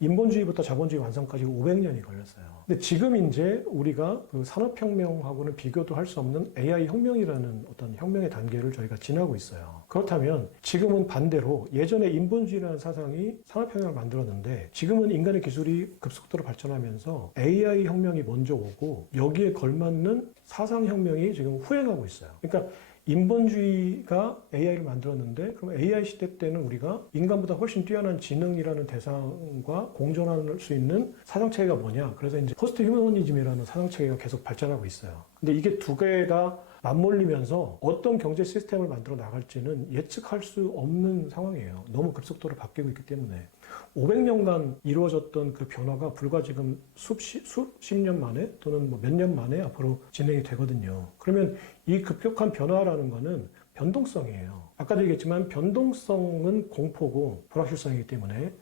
인본주의부터 자본주의 완성까지 500년이 걸렸어요. 근데 지금 이제 우리가 그 산업혁명하고는 비교도 할 수 없는 AI 혁명이라는 어떤 혁명의 단계를 저희가 지나고 있어요. 그렇다면 지금은 반대로 예전에 인본주의라는 사상이 산업혁명을 만들었는데 지금은 인간의 기술이 급속도로 발전하면서 AI 혁명이 먼저 오고 여기에 걸맞는 사상혁명이 지금 후행하고 있어요. 그러니까 인본주의가 AI를 만들었는데 그럼 AI 시대 때는 우리가 인간보다 훨씬 뛰어난 지능이라는 대상과 공존할 수 있는 사상체계가 뭐냐. 그래서 이제 포스트 휴머니즘이라는 사상체계가 계속 발전하고 있어요. 근데 이게 두 개가 맞물리면서 어떤 경제 시스템을 만들어 나갈지는 예측할 수 없는 상황이에요. 너무 급속도로 바뀌고 있기 때문에. 500년간 이루어졌던 그 변화가 불과 지금 수십 년 만에 또는 뭐 몇 년 만에 앞으로 진행이 되거든요. 그러면 이 급격한 변화라는 거는 변동성이에요. 아까도 얘기했지만 변동성은 공포고 불확실성이기 때문에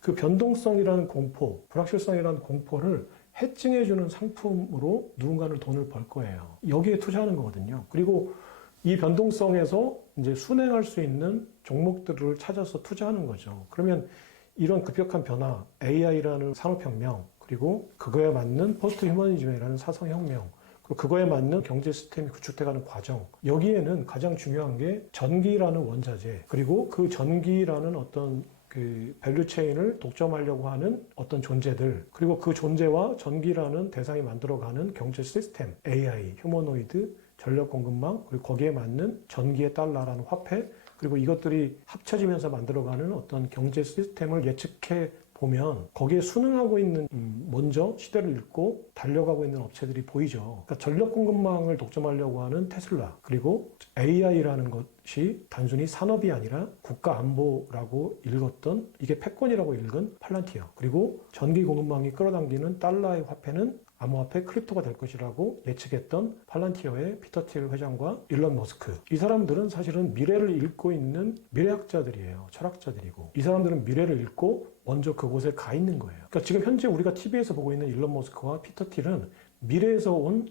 그 변동성이라는 공포, 불확실성이라는 공포를 해칭해주는 상품으로 누군가는 돈을 벌 거예요. 여기에 투자하는 거거든요. 그리고 이 변동성에서 이제 순행할 수 있는 종목들을 찾아서 투자하는 거죠. 그러면 이런 급격한 변화, AI라는 산업혁명, 그리고 그거에 맞는 포스트 휴머니즘이라는 사상혁명, 그리고 그거에 맞는 경제 시스템이 구축돼가는 과정, 여기에는 가장 중요한 게 전기라는 원자재, 그리고 그 전기라는 어떤 그 밸류체인을 독점하려고 하는 어떤 존재들, 그리고 그 존재와 전기라는 대상이 만들어가는 경제 시스템, AI, 휴머노이드, 전력 공급망, 그리고 거기에 맞는 전기의 달러라는 화폐, 그리고 이것들이 합쳐지면서 만들어가는 어떤 경제 시스템을 예측해 보면 거기에 순응하고 있는 먼저 시대를 읽고 달려가고 있는 업체들이 보이죠. 그러니까 전력 공급망을 독점하려고 하는 테슬라, 그리고 AI라는 것이 단순히 산업이 아니라 국가 안보라고 읽었던, 이게 패권이라고 읽은 팔란티어, 그리고 전기 공급망이 끌어당기는 달러의 화폐는 암호화폐 크립토가 될 것이라고 예측했던 팔란티어의 피터 틸 회장과 일론 머스크. 이 사람들은 사실은 미래를 읽고 있는 미래학자들이에요. 철학자들이고. 이 사람들은 미래를 읽고 먼저 그곳에 가 있는 거예요. 그러니까 지금 현재 우리가 TV에서 보고 있는 일론 머스크와 피터 틸은 미래에서 온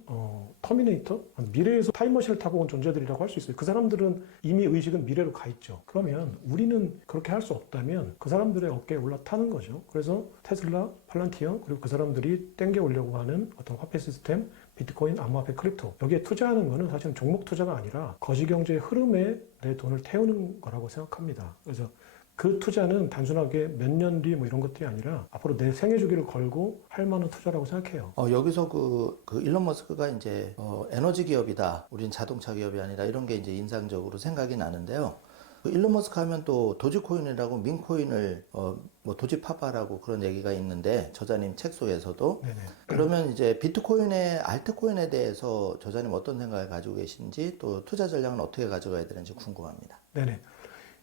터미네이터? 미래에서 타임머신을 타고 온 존재들이라고 할 수 있어요. 그 사람들은 이미 의식은 미래로 가 있죠. 그러면 우리는 그렇게 할 수 없다면 그 사람들의 어깨에 올라타는 거죠. 그래서 테슬라, 팔란티어, 그리고 그 사람들이 땡겨오려고 하는 어떤 화폐 시스템, 비트코인, 암호화폐, 크립토, 여기에 투자하는 거는 사실은 종목 투자가 아니라 거시경제의 흐름에 내 돈을 태우는 거라고 생각합니다. 그래서 그 투자는 단순하게 몇 년 뒤 뭐 이런 것들이 아니라 앞으로 내 생애 주기를 걸고 할 만한 투자라고 생각해요. 여기서 그 일론 머스크가 이제 에너지 기업이다. 우린 자동차 기업이 아니라 이런 게 이제 인상적으로 생각이 나는데요. 그 일론 머스크 하면 또 도지코인이라고 민코인을 뭐 도지파파라고 그런 얘기가 있는데 저자님 책 속에서도. 네네. 그러면 이제 비트코인의 알트코인에 대해서 저자님 어떤 생각을 가지고 계신지 또 투자 전략은 어떻게 가져가야 되는지 궁금합니다. 네네.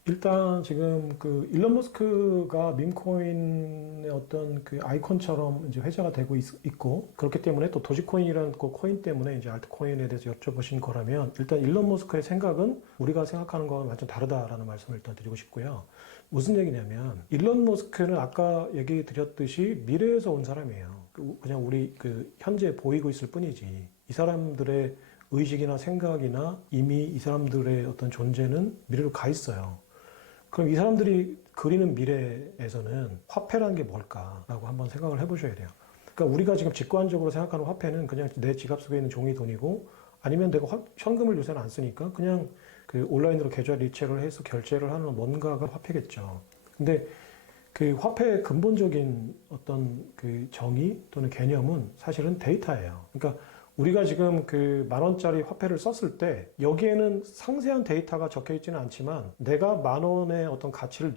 일단 지금 그 일론 머스크가 밈코인의 어떤 그 아이콘처럼 이제 회자가 되고 있고, 그렇기 때문에 또 도지코인이라는 그 코인 때문에 이제 알트코인에 대해서 여쭤보신 거라면, 일단 일론 머스크의 생각은 우리가 생각하는 거와 완전 다르다라는 말씀을 일단 드리고 싶고요. 무슨 얘기냐면 일론 머스크는 아까 얘기 드렸듯이 미래에서 온 사람이에요. 그냥 우리 그 현재 보이고 있을 뿐이지, 이 사람들의 의식이나 생각이나 이미 이 사람들의 어떤 존재는 미래로 가 있어요. 그럼 이 사람들이 그리는 미래에서는 화폐라는 게 뭘까라고 한번 생각을 해보셔야 돼요. 그러니까 우리가 지금 직관적으로 생각하는 화폐는 그냥 내 지갑 속에 있는 종이 돈이고, 아니면 내가 현금을 요새는 안 쓰니까 그냥 그 온라인으로 계좌 리체를 해서 결제를 하는 뭔가가 화폐겠죠. 근데 그 화폐의 근본적인 어떤 그 정의 또는 개념은 사실은 데이터예요. 그러니까 우리가 지금 그 10,000원짜리 화폐를 썼을 때 여기에는 상세한 데이터가 적혀 있지는 않지만 내가 10,000원의 어떤 가치를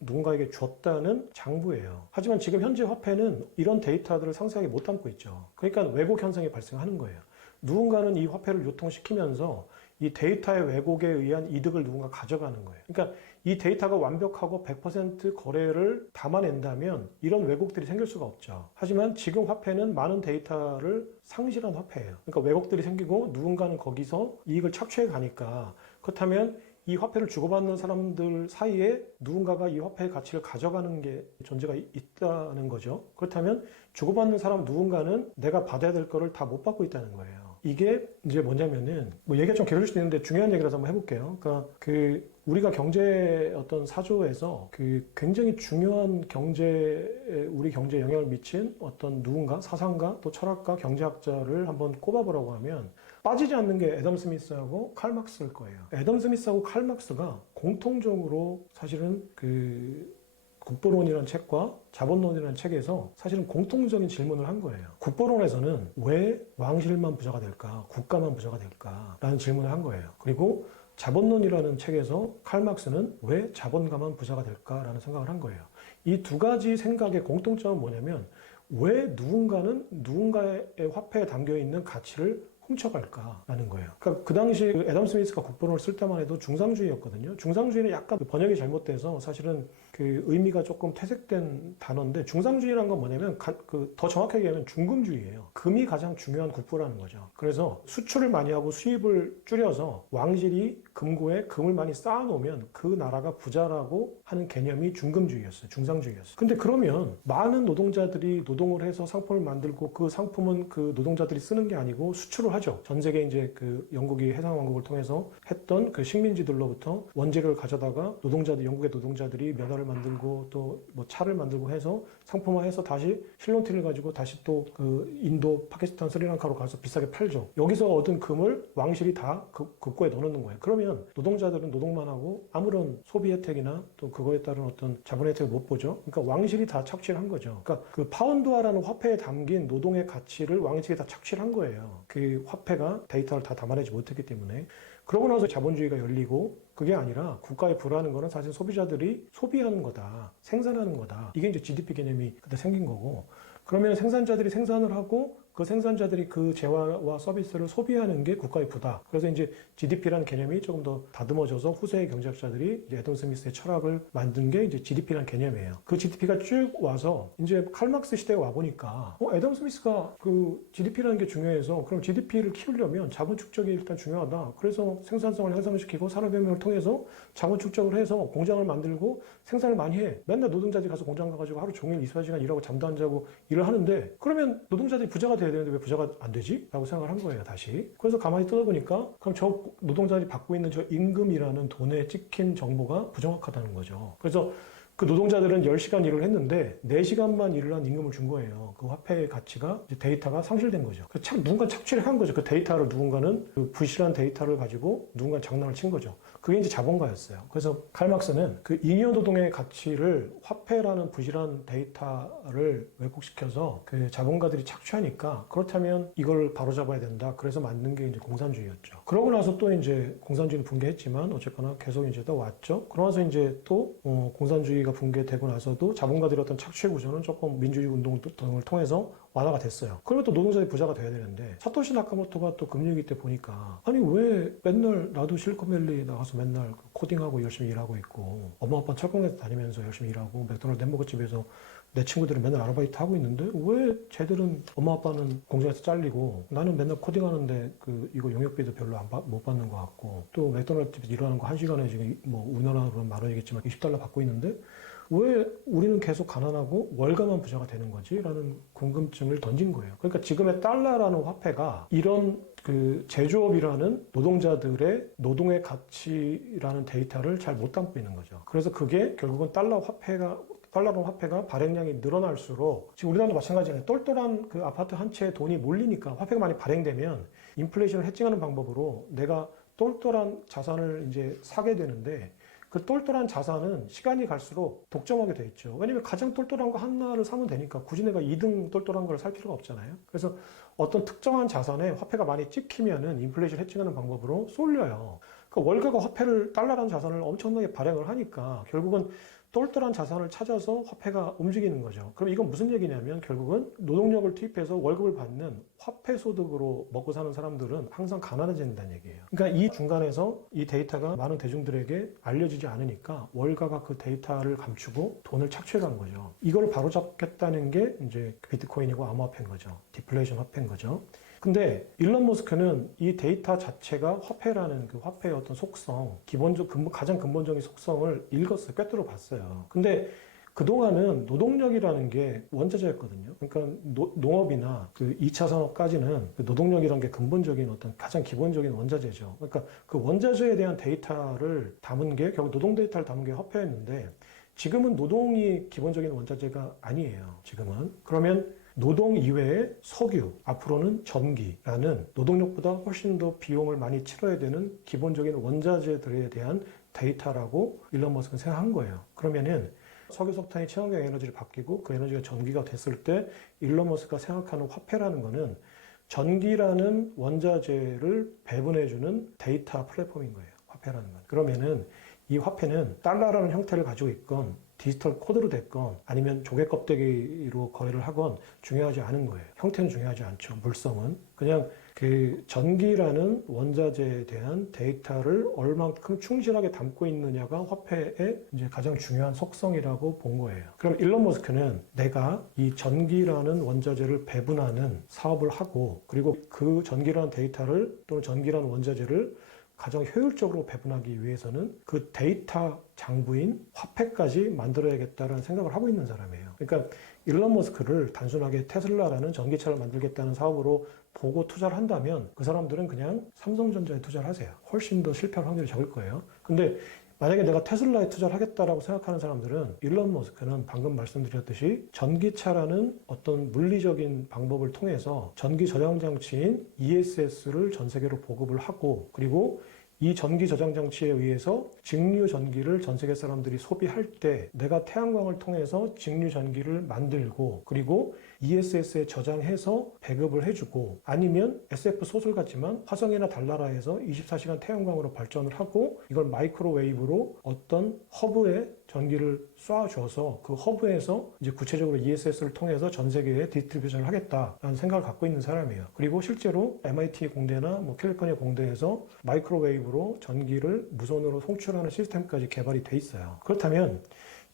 누군가에게 줬다는 장부예요. 하지만 지금 현재 화폐는 이런 데이터들을 상세하게 못 담고 있죠. 그러니까 왜곡 현상이 발생하는 거예요. 누군가는 이 화폐를 유통시키면서 이 데이터의 왜곡에 의한 이득을 누군가 가져가는 거예요. 그러니까 이 데이터가 완벽하고 100% 거래를 담아낸다면 이런 왜곡들이 생길 수가 없죠. 하지만 지금 화폐는 많은 데이터를 상실한 화폐예요. 그러니까 왜곡들이 생기고 누군가는 거기서 이익을 착취해 가니까, 그렇다면 이 화폐를 주고받는 사람들 사이에 누군가가 이 화폐의 가치를 가져가는 게 존재가 있다는 거죠. 그렇다면 주고받는 사람 누군가는 내가 받아야 될 거를 다 못 받고 있다는 거예요. 이게 이제 뭐냐면은 뭐 얘기가 좀 길어질 수도 있는데 중요한 얘기라서 한번 해볼게요. 그러니까 우리가 경제 어떤 사조에서 굉장히 중요한 우리 경제에 영향을 미친 어떤 누군가 사상가 또 철학가 경제학자를 한번 꼽아보라고 하면 빠지지 않는 게 애덤 스미스하고 칼 막스일 거예요. 애덤 스미스하고 칼 막스가 공통적으로 사실은 국보론이라는 책과 자본론이라는 책에서 사실은 공통적인 질문을 한 거예요. 국보론에서는 왜 왕실만 부자가 될까? 국가만 부자가 될까? 라는 질문을 한 거예요. 그리고 자본론이라는 책에서 칼 막스는 왜 자본가만 부자가 될까라는 생각을 한 거예요. 이 두 가지 생각의 공통점은 뭐냐면 왜 누군가는 누군가의 화폐에 담겨 있는 가치를 훔쳐갈까라는 거예요. 그러니까 그 당시 애덤 스미스가 국본을 쓸 때만 해도 중상주의였거든요. 중상주의는 약간 번역이 잘못돼서 사실은 의미가 조금 퇴색된 단어인데 중상주의라는 건 뭐냐면 더 정확하게 얘기하면 중금주의예요. 금이 가장 중요한 국부라는 거죠. 그래서 수출을 많이 하고 수입을 줄여서 왕실이 금고에 금을 많이 쌓아놓으면 그 나라가 부자라고 하는 개념이 중금주의였어요. 중상주의였어요. 근데 그러면 많은 노동자들이 노동을 해서 상품을 만들고 그 상품은 그 노동자들이 쓰는 게 아니고 수출을 하죠. 전 세계 이제 영국이 해상왕국을 통해서 했던 식민지들로부터 원재료를 가져다가 영국의 노동자들이 면화를 만들고 또 뭐 차를 만들고 해서 상품화해서 다시 실론티를 가지고 다시 또 인도, 파키스탄, 스리랑카로 가서 비싸게 팔죠. 여기서 얻은 금을 왕실이 다 국고에 넣어놓는 거예요. 그러면 노동자들은 노동만 하고 아무런 소비 혜택이나 또 그거에 따른 어떤 자본 혜택을 못 보죠. 그러니까 왕실이 다 착취를 한 거죠. 그러니까 파운드화라는 화폐에 담긴 노동의 가치를 왕실이 다 착취를 한 거예요. 그 화폐가 데이터를 다 담아내지 못했기 때문에. 그러고 나서 자본주의가 열리고 그게 아니라 국가의 부라는 거는 사실 소비자들이 소비하는 거다. 생산하는 거다. 이게 이제 GDP 개념이 그때 생긴 거고 그러면 생산자들이 생산을 하고 그 생산자들이 그 재화와 서비스를 소비하는 게 국가의 부다. 그래서 이제 GDP라는 개념이 조금 더 다듬어져서 후세의 경제학자들이 이제 애덤 스미스의 철학을 만든 게 이제 GDP라는 개념이에요. 그 GDP가 쭉 와서 이제 칼 막스 시대에 와 보니까 애덤 스미스가 GDP라는 게 중요해서 그럼 GDP를 키우려면 자본 축적이 일단 중요하다. 그래서 생산성을 향상시키고 산업혁명을 통해서 자본 축적을 해서 공장을 만들고 생산을 많이 해. 맨날 노동자들이 가서 공장 가가지고 하루 종일 24시간 일하고 잠도 안 자고 일을 하는데 그러면 노동자들이 부자가 돼야 되는데 왜 부자가 안 되지? 라고 생각을 한 거예요, 다시. 그래서 가만히 뜯어보니까 그럼 저 노동자들이 받고 있는 저 임금이라는 돈에 찍힌 정보가 부정확하다는 거죠. 그래서 그 노동자들은 10시간 일을 했는데 4시간만 일을 한 임금을 준 거예요. 그 화폐의 가치가 이제 데이터가 상실된 거죠. 누군가 착취를 한 거죠. 그 데이터를 누군가는 부실한 데이터를 가지고 누군가 장난을 친 거죠. 그게 이제 자본가였어요. 그래서 칼 막스는 잉여 노동의 가치를 화폐라는 부실한 데이터를 왜곡시켜서 자본가들이 착취하니까 그렇다면 이걸 바로잡아야 된다. 그래서 만든 게 이제 공산주의였죠. 그러고 나서 또 이제 공산주의는 붕괴했지만 어쨌거나 계속 이제 또 왔죠. 그러면서 이제 또 공산주의가 붕괴되고 나서도 자본가들의 어떤 착취 구조는 조금 민주주의 운동 등을 통해서 완화가 됐어요. 그러면 또 노동자들이 부자가 돼야 되는데 사토시 나카모토가 또 금융위기 때 보니까 아니 왜 맨날 나도 실리콘밸리 나가서 맨날 코딩하고 열심히 일하고 있고 엄마 아빠는 철공에서 다니면서 열심히 일하고 맥도날드 햄버거 집에서 내 친구들은 맨날 아르바이트 하고 있는데 왜 쟤들은 엄마 아빠는 공장에서 잘리고 나는 맨날 코딩하는데 이거 용역비도 별로 못 받는 것 같고 또 맥도날드 집에서 일하는 거 1시간에 지금 뭐 우리나라로 $10,000이겠지만 $20 받고 있는데 왜 우리는 계속 가난하고 월가만 부자가 되는 거지? 라는 궁금증을 던진 거예요. 그러니까 지금의 달러라는 화폐가 이런 제조업이라는 노동자들의 노동의 가치라는 데이터를 잘 못 담고 있는 거죠. 그래서 그게 결국은 달러로 화폐가 발행량이 늘어날수록 지금 우리나라도 마찬가지잖아요. 똘똘한 아파트 한 채에 돈이 몰리니까 화폐가 많이 발행되면 인플레이션을 해칭하는 방법으로 내가 똘똘한 자산을 이제 사게 되는데 그 똘똘한 자산은 시간이 갈수록 독점하게 돼 있죠. 왜냐면 가장 똘똘한 거 하나를 사면 되니까 굳이 내가 2등 똘똘한 걸 살 필요가 없잖아요. 그래서 어떤 특정한 자산에 화폐가 많이 찍히면은 인플레이션 해칭하는 방법으로 쏠려요. 그러니까 월가가 달러라는 자산을 엄청나게 발행을 하니까 결국은 똘똘한 자산을 찾아서 화폐가 움직이는 거죠. 그럼 이건 무슨 얘기냐면 결국은 노동력을 투입해서 월급을 받는 화폐 소득으로 먹고 사는 사람들은 항상 가난해진다는 얘기예요. 그러니까 이 중간에서 이 데이터가 많은 대중들에게 알려지지 않으니까 월가가 그 데이터를 감추고 돈을 착취해간 거죠. 이걸 바로잡겠다는 게 이제 비트코인이고 암호화폐인 거죠. 디플레이션 화폐인 거죠. 근데 일론 머스크는 이 데이터 자체가 화폐라는 화폐의 어떤 속성, 가장 근본적인 속성을 읽었어요. 꿰뚫어 봤어요. 근데 그동안은 노동력이라는 게 원자재였거든요. 그러니까 농업이나 그 2차 산업까지는 그 노동력이라는 게 근본적인 어떤 가장 기본적인 원자재죠. 그러니까 그 원자재에 대한 데이터를 담은 게 결국 노동 데이터를 담은 게 화폐였는데 지금은 노동이 기본적인 원자재가 아니에요. 지금은. 그러면 노동 이외에 석유, 앞으로는 전기라는 노동력보다 훨씬 더 비용을 많이 치러야 되는 기본적인 원자재들에 대한 데이터라고 일론 머스크는 생각한 거예요. 그러면은 석유, 석탄이 친환경 에너지를 바뀌고 그 에너지가 전기가 됐을 때 일론 머스크가 생각하는 화폐라는 거는 전기라는 원자재를 배분해주는 데이터 플랫폼인 거예요. 화폐라는 건. 그러면은 이 화폐는 달러라는 형태를 가지고 있건 디지털 코드로 됐건 아니면 조개 껍데기로 거래를 하건 중요하지 않은 거예요. 형태는 중요하지 않죠. 물성은. 그냥 그 전기라는 원자재에 대한 데이터를 얼만큼 충실하게 담고 있느냐가 화폐의 이제 가장 중요한 속성이라고 본 거예요. 그럼 일론 머스크는 내가 이 전기라는 원자재를 배분하는 사업을 하고 그리고 그 전기라는 데이터를 또는 전기라는 원자재를 가장 효율적으로 배분하기 위해서는 그 데이터 장부인 화폐까지 만들어야겠다는 생각을 하고 있는 사람이에요. 그러니까 일론 머스크를 단순하게 테슬라라는 전기차를 만들겠다는 사업으로 보고 투자를 한다면 그 사람들은 그냥 삼성전자에 투자를 하세요. 훨씬 더 실패할 확률이 적을 거예요. 근데 만약에 내가 테슬라에 투자를 하겠다라고 생각하는 사람들은 일론 머스크는 방금 말씀드렸듯이 전기차라는 어떤 물리적인 방법을 통해서 전기 저장 장치인 ESS를 전 세계로 보급을 하고 그리고 이 전기 저장 장치에 의해서 직류 전기를 전 세계 사람들이 소비할 때 내가 태양광을 통해서 직류 전기를 만들고 그리고 ESS에 저장해서 배급을 해주고 아니면 SF 소설 같지만 화성이나 달나라에서 24시간 태양광으로 발전을 하고 이걸 마이크로웨이브로 어떤 허브에 전기를 쏴줘서 그 허브에서 이제 구체적으로 ESS를 통해서 전 세계에 디스트리뷰션을 하겠다라는 생각을 갖고 있는 사람이에요. 그리고 실제로 MIT 공대나 뭐 캘리포니아 공대에서 마이크로웨이브로 전기를 무선으로 송출하는 시스템까지 개발이 돼 있어요. 그렇다면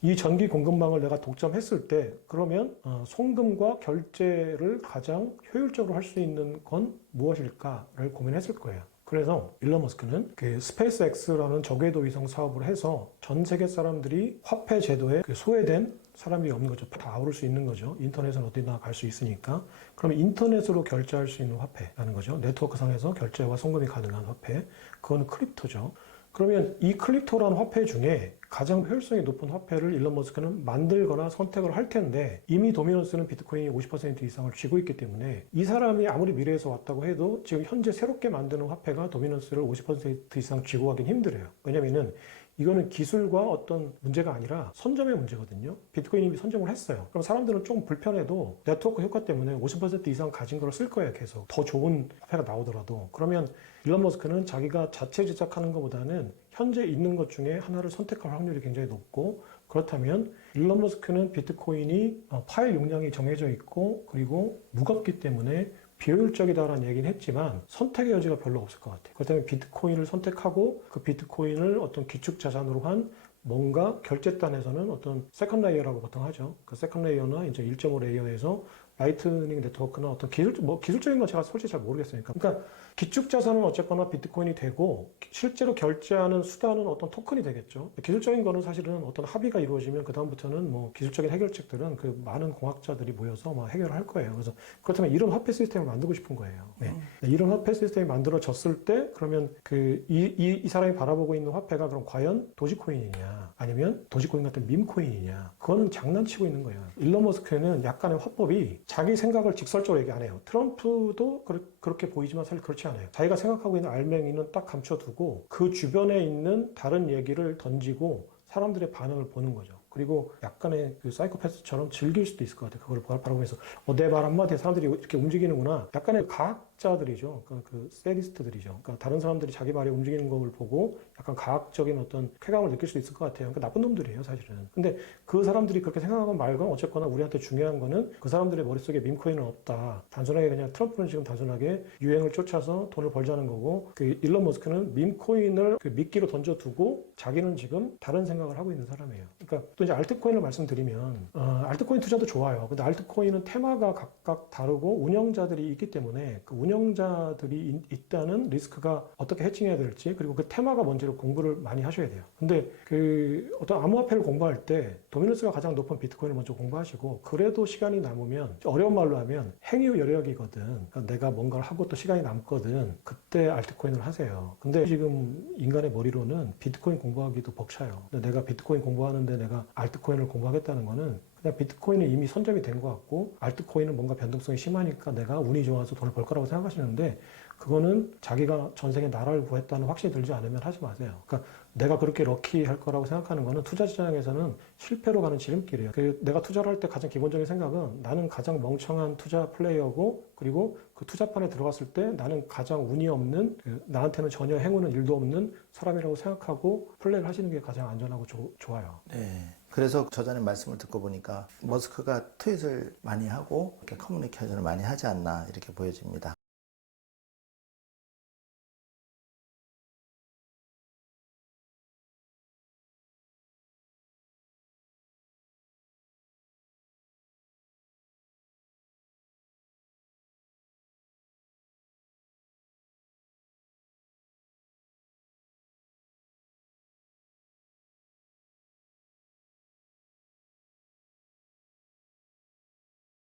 이 전기 공급망을 내가 독점했을 때 그러면 송금과 결제를 가장 효율적으로 할 수 있는 건 무엇일까를 고민했을 거예요. 그래서 일론 머스크는 그 스페이스X라는 저궤도 위성 사업을 해서 전 세계 사람들이 화폐 제도에 그 소외된 사람이 없는 거죠. 다 아우를 수 있는 거죠. 인터넷은 어디나 갈 수 있으니까. 그러면 인터넷으로 결제할 수 있는 화폐라는 거죠. 네트워크상에서 결제와 송금이 가능한 화폐. 그건 크립토죠. 그러면 이 크립토라는 화폐 중에 가장 효율성이 높은 화폐를 일론 머스크는 만들거나 선택을 할 텐데 이미 도미넌스는 비트코인이 50% 이상을 쥐고 있기 때문에 이 사람이 아무리 미래에서 왔다고 해도 지금 현재 새롭게 만드는 화폐가 도미넌스를 50% 이상 쥐고 가긴 힘들어요. 왜냐면은 이거는 기술과 어떤 문제가 아니라 선점의 문제거든요. 비트코인이 이미 선점을 했어요. 그럼 사람들은 조금 불편해도 네트워크 효과 때문에 50% 이상 가진 걸 쓸 거예요. 계속. 더 좋은 화폐가 나오더라도. 그러면 일론 머스크는 자기가 자체 제작하는 것보다는 현재 있는 것 중에 하나를 선택할 확률이 굉장히 높고 그렇다면 일론 머스크는 비트코인이 파일 용량이 정해져 있고 그리고 무겁기 때문에 비효율적이다라는 얘기는 했지만 선택의 여지가 별로 없을 것 같아요. 그렇다면 비트코인을 선택하고 그 비트코인을 어떤 기축 자산으로 한 뭔가 결제단에서는 어떤 세컨 레이어라고 보통 하죠. 그 세컨 레이어나 이제 1.5 레이어에서 라이트닝 네트워크나 어떤 기술적인 건 제가 솔직히 잘 모르겠어요. 그러니까 기축 자산은 어쨌거나 비트코인이 되고 실제로 결제하는 수단은 어떤 토큰이 되겠죠. 기술적인 거는 사실은 어떤 합의가 이루어지면 그 다음부터는 뭐 기술적인 해결책들은 그 많은 공학자들이 모여서 막 해결을 할 거예요. 그래서 그렇다면 이런 화폐 시스템을 만들고 싶은 거예요. 네. 이런 화폐 시스템이 만들어졌을 때 그러면 이 사람이 바라보고 있는 화폐가 그럼 과연 도지코인이냐 아니면 도지코인 같은 밈코인이냐 그거는 장난치고 있는 거예요. 일론 머스크는 약간의 화법이 자기 생각을 직설적으로 얘기 안 해요. 트럼프도 그렇게 보이지만 사실 그렇지 않아요. 자기가 생각하고 있는 알맹이는 딱 감춰두고 그 주변에 있는 다른 얘기를 던지고 사람들의 반응을 보는 거죠. 그리고 약간의 그 사이코패스처럼 즐길 수도 있을 것 같아요. 그걸 바라보면서 내 말 한마디에 사람들이 이렇게 움직이는구나. 약간의 과학자들이죠. 그 세디스트들이죠. 그러니까 다른 사람들이 자기 말이 움직이는 걸 보고 약간 과학적인 어떤 쾌감을 느낄 수 있을 것 같아요. 그러니까 나쁜 놈들이에요, 사실은. 근데 그 사람들이 그렇게 생각하건 말건 어쨌거나 우리한테 중요한 거는 그 사람들의 머릿속에 밈코인은 없다. 단순하게 그냥 트럼프는 지금 단순하게 유행을 쫓아서 돈을 벌자는 거고 그 일론 머스크는 밈코인을 그 미끼로 던져두고 자기는 지금 다른 생각을 하고 있는 사람이에요. 그러니까 또 이제 이제 알트코인을 말씀드리면 알트코인 투자도 좋아요. 근데 알트코인은 테마가 각각 다르고 운영자들이 있기 때문에 그 운영자들이 있다는 리스크가 어떻게 해칭해야 될지 그리고 그 테마가 뭔지를 공부를 많이 하셔야 돼요. 근데 그 어떤 암호화폐를 공부할 때 도미넌스가 가장 높은 비트코인을 먼저 공부하시고 그래도 시간이 남으면 어려운 말로 하면 행위 여력이거든. 그러니까 내가 뭔가를 하고 또 시간이 남거든. 그때 알트코인을 하세요. 근데 지금 인간의 머리로는 비트코인 공부하기도 벅차요. 근데 내가 비트코인 공부하는데 내가 알트코인을 공부하겠다는 거는 그냥 비트코인은 이미 선점이 된 것 같고 알트코인은 뭔가 변동성이 심하니까 내가 운이 좋아서 돈을 벌 거라고 생각하시는데 그거는 자기가 전생에 나라를 구했다는 확신이 들지 않으면 하지 마세요. 그러니까 내가 그렇게 럭키할 거라고 생각하는 거는 투자 시장에서는 실패로 가는 지름길이에요. 내가 투자를 할 때 가장 기본적인 생각은 나는 가장 멍청한 투자 플레이어고 그리고 그 투자판에 들어갔을 때 나는 가장 운이 없는 나한테는 전혀 행운은 일도 없는 사람이라고 생각하고 플레이를 하시는 게 가장 안전하고 좋아요. 네. 그래서 저자님 말씀을 듣고 보니까 머스크가 트윗을 많이 하고 이렇게 커뮤니케이션을 많이 하지 않나 이렇게 보여집니다.